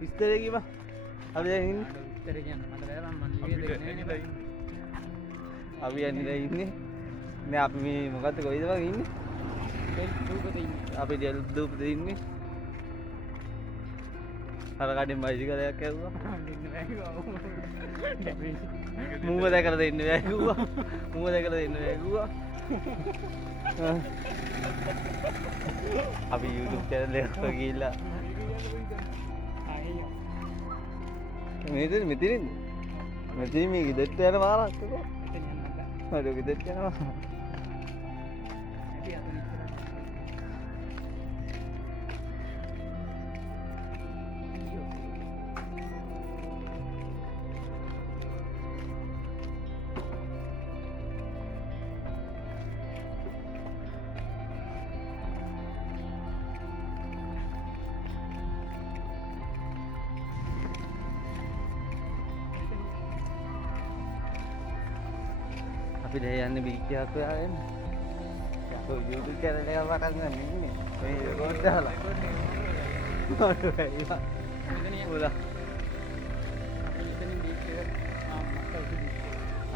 විස්තරේ කිව්වා. අපි දැන් ඉන්නේ. විස්තරේ කියන්න මට බෑ මම නිවේදනය අපි යන්නේ ඉන්නේ. නේ අපි මේ මොකද්ද කොයිද වගේ ඉන්නේ? දූපතේ ඉන්නේ. අපි දෙල් දූපතේ ඉන්නේ. අර කඩෙන් බයිසිකලයක් ඇව්වා. දෙන්න බෑ කිව්වා. මූව දැකලා දෙන්න බෑ කිව්වා. මූව දැකලා දෙන්න බෑ කිව්වා. අපි YouTube channel එකට ගිහිල්ලා මෙතන මෙතනින් මේ ගෙදරට යන මාරක් කො හරි ගෙදරට යනවා අපි දැන් යන්නේ බීච් එකක් හොයාගෙන. ඔය YouTube channel එක පටන් ගන්න ඉන්නේ. මේ රෙකෝඩ් දාලා. මොකද වෙයිවා? උලා.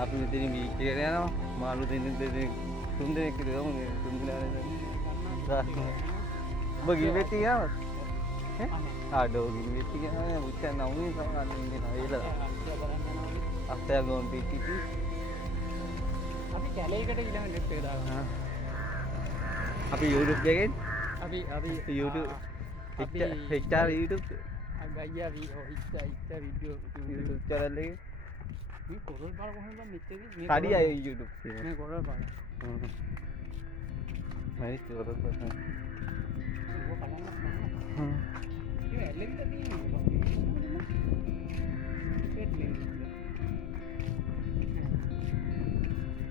අපි මෙතනින් බීච් එකට යනවා. මාළු දෙන්නේ තුන් දෙනෙක් විතර ගමු මේ තුන් දෙනා. ඔබ ගිහින් යනවද? ආ ඩෝගින් වෙච්ච ගමන් මුච්චන් නවුනේ තමයි ඉන්නේ නේද? අස්සය ගොන් පිටිටි අපි කැලේකට ඊළඟ ට්‍රිප් එක දාගන්නවා. අපි YouTube එකෙන් අපි YouTube අපි HR YouTube අගයියා ඉච්චා වීඩියෝ YouTube channel එකේ මේ කොරල් බල කොහොමද මෙච්චර මේ කඩි අය YouTube මේ කොරල් බල. හරි කොරල් බල. ඒක ඇල්ලෙන්න තියෙනවා.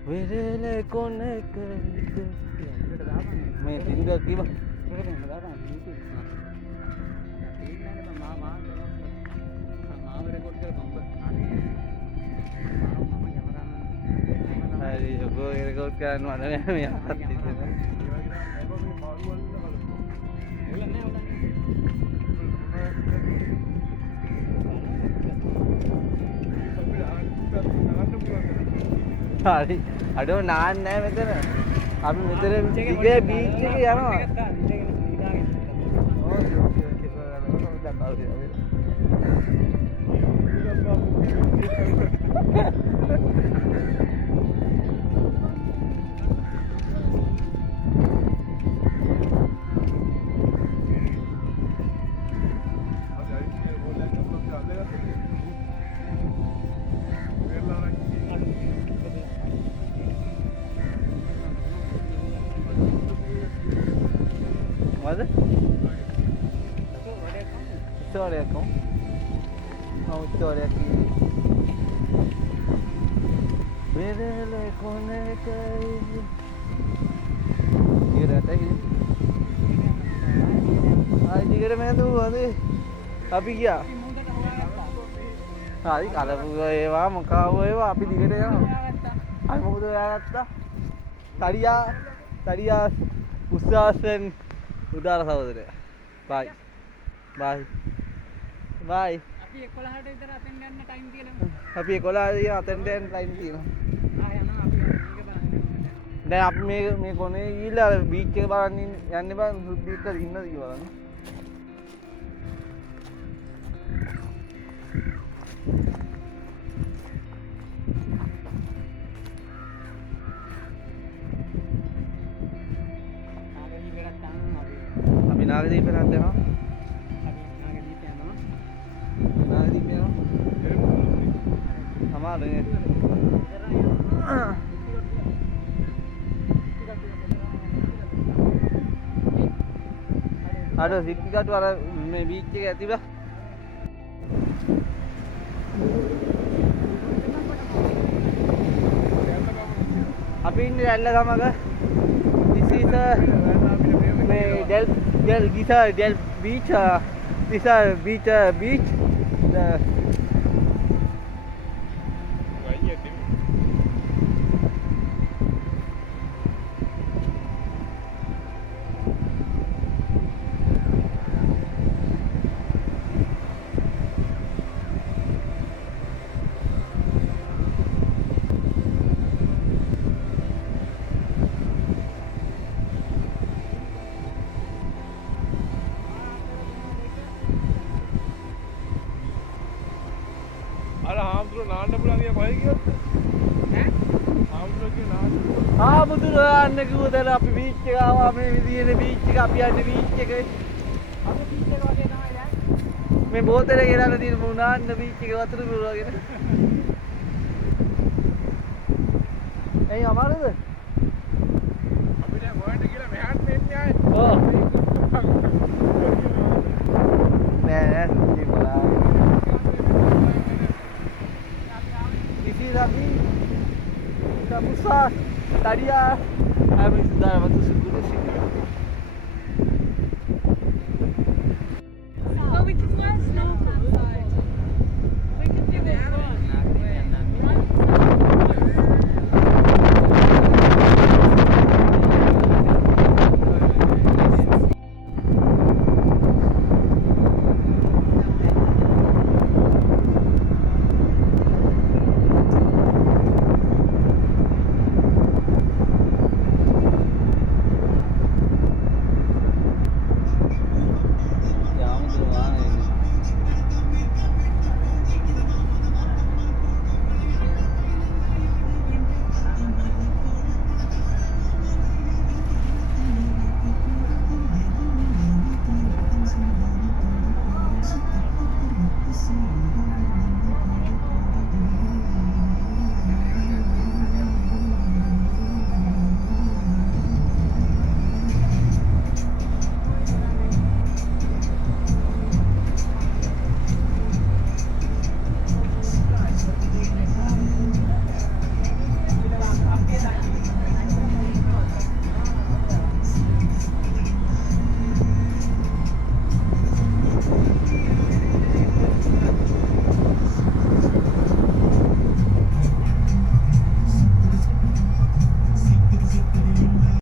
වෙරළ කොනක මේ සිංගර් කිව්වා හරි ඔබ රෙකෝඩ් කරන්න මට නෑ මේ අතත් තියෙනවා හරි අඩෝ නාන්න නෑ මෙතන අපි මෙතන දිගේ බීච් එකේ යනවා මොකද? ස්ටෝරියක් කොම්. ඔව් ස්ටෝරියක් කිව්වේ. වෙරළ කොනක ඉරටයි. ආයි දිගට මෑදු අදේ අපි ගියා. හරි කලපු ඒවා මොකාව ඒවා අපි දිගට යනවා. අය මොකද හොයාගත්තා? තඩියා උස්සාසෙන් උදාර සහෝදරයා. බයි. අපි 11ට විතර අතෙන් යන්න ටයිම් තියෙනවා. අපි 11 දී අතෙන්ට යන්න ටයිම් තියෙනවා. යනවා අපි මේක බලන්න. දැන් අපි මේ කොනේ ගිහිල්ලා බීච් එක බලන්න යන්නේ බං සුද්ධිත් ඉන්නද කියලා බලන්න. අපි නාගදීපේ රත් යනවා. නාගදීපේ යනවා. අමාරුයි. අර සිප්පි කටු අර මේ බීච් එකේ ඇති බා. අපි ඉන්නේ ඇල්ලගමක. This is Del beach. This beach. ඈ ආමුදුරාන්න කිව්වදලා අපි බීච් එක ආවා මේ විදිහේ බීච් එක අපි යන්නේ බීච් එකේ අපි බීච් එක වගේ තමයි යන්නේ. මේ බෝතලේ ගෙනල්ලා තියෙන මුනාන්න බීච් එකේ වතුර පුරවගෙන එයි අමාරුද අපි දැන් හොයන්න කියලා මෙහාට මෙන්නේ ආයේ. ඔව් නෑ නෑ සුද්ධි බලන්න This is Abi Kamusa Tadia. I'm Siddharth Sukur.